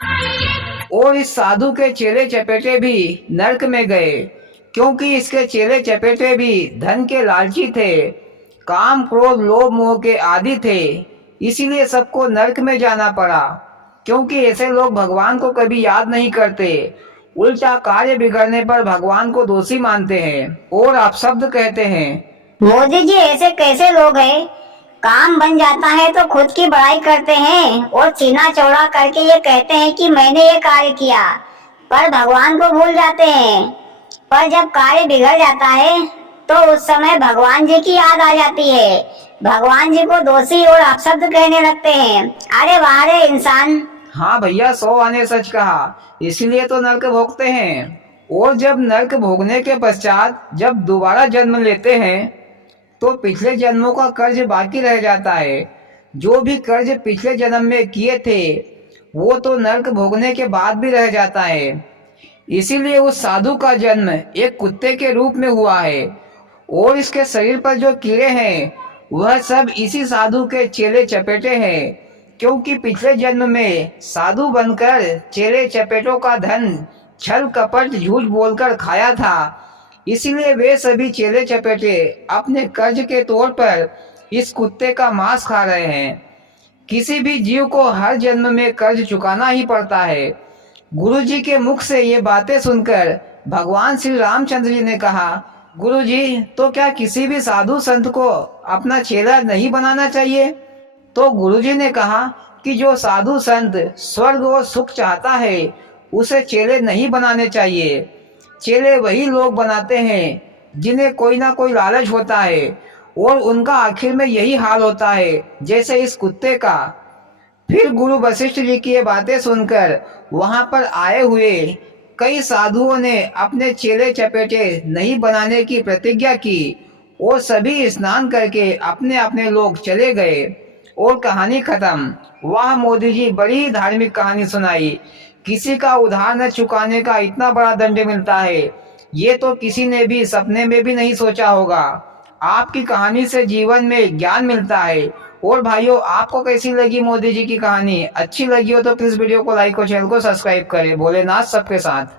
और इस साधु के चेले चपेटे भी नरक में गए, क्योंकि इसके चेले चपेटे भी धन के लालची थे, काम क्रोध लोभ मोह के आदि थे। इसीलिए सबको नरक में जाना पड़ा, क्योंकि ऐसे लोग भगवान को कभी याद नहीं करते, उल्टा कार्य बिगड़ने पर भगवान को दोषी मानते हैं और अपशब्द कहते हैं। मोदी जी, ऐसे कैसे लोग हैं? काम बन जाता है तो खुद की बड़ाई करते हैं और सीना चौड़ा करके ये कहते हैं कि मैंने ये कार्य किया, पर भगवान को भूल जाते हैं। पर जब कार्य बिगड़ जाता है तो उस समय भगवान जी की याद आ जाती है, भगवान जी को दोषी और अपशब्द कहने लगते हैं। अरे वाह रे इंसान। हाँ भैया, 100 आने सच कहा, इसीलिए तो नरक भोगते हैं। और जब नरक भोगने के पश्चात जब दोबारा जन्म लेते हैं तो पिछले जन्मों का कर्ज बाकी रह जाता है। जो भी कर्ज पिछले जन्म में किए थे वो तो नरक भोगने के बाद भी रह जाता है। इसीलिए उस साधु का जन्म एक कुत्ते के रूप में हुआ है और इसके शरीर पर जो कीड़े हैं वह सब इसी साधु के चेले चपेटे हैं, क्योंकि पिछले जन्म में साधु बनकर चेले चपेटों का धन छल कपट झूठ बोलकर खाया था। इसीलिए वे सभी चेले चपेटे अपने कर्ज के तौर पर इस कुत्ते का मांस खा रहे हैं। किसी भी जीव को हर जन्म में कर्ज चुकाना ही पड़ता है। गुरु जी के मुख से ये बातें सुनकर भगवान श्री रामचंद्र जी ने कहा, गुरु जी, तो क्या किसी भी साधु संत को अपना चेला नहीं बनाना चाहिए? तो गुरु जी ने कहा कि जो साधु संत स्वर्ग और सुख चाहता है उसे चेले नहीं बनाने चाहिए। चेले वही लोग बनाते हैं जिन्हें कोई ना कोई लालच होता है और उनका आखिर में यही हाल होता है जैसे इस कुत्ते का। फिर गुरु वशिष्ठ जी की ये बातें सुनकर वहां पर आए हुए कई साधुओं ने अपने चेले चपेटे नहीं बनाने की प्रतिज्ञा की और सभी स्नान करके अपने अपने लोग चले गए और कहानी खत्म। वाह मोदी जी, बड़ी धार्मिक कहानी सुनाई। किसी का उधार न चुकाने का इतना बड़ा दंड मिलता है, ये तो किसी ने भी सपने में भी नहीं सोचा होगा। आपकी कहानी से जीवन में ज्ञान मिलता है। और भाइयों, आपको कैसी लगी मोदी जी की कहानी? अच्छी लगी हो तो प्लीज वीडियो को लाइक और चैनल को सब्सक्राइब करें। भोलेनाथ सबके साथ।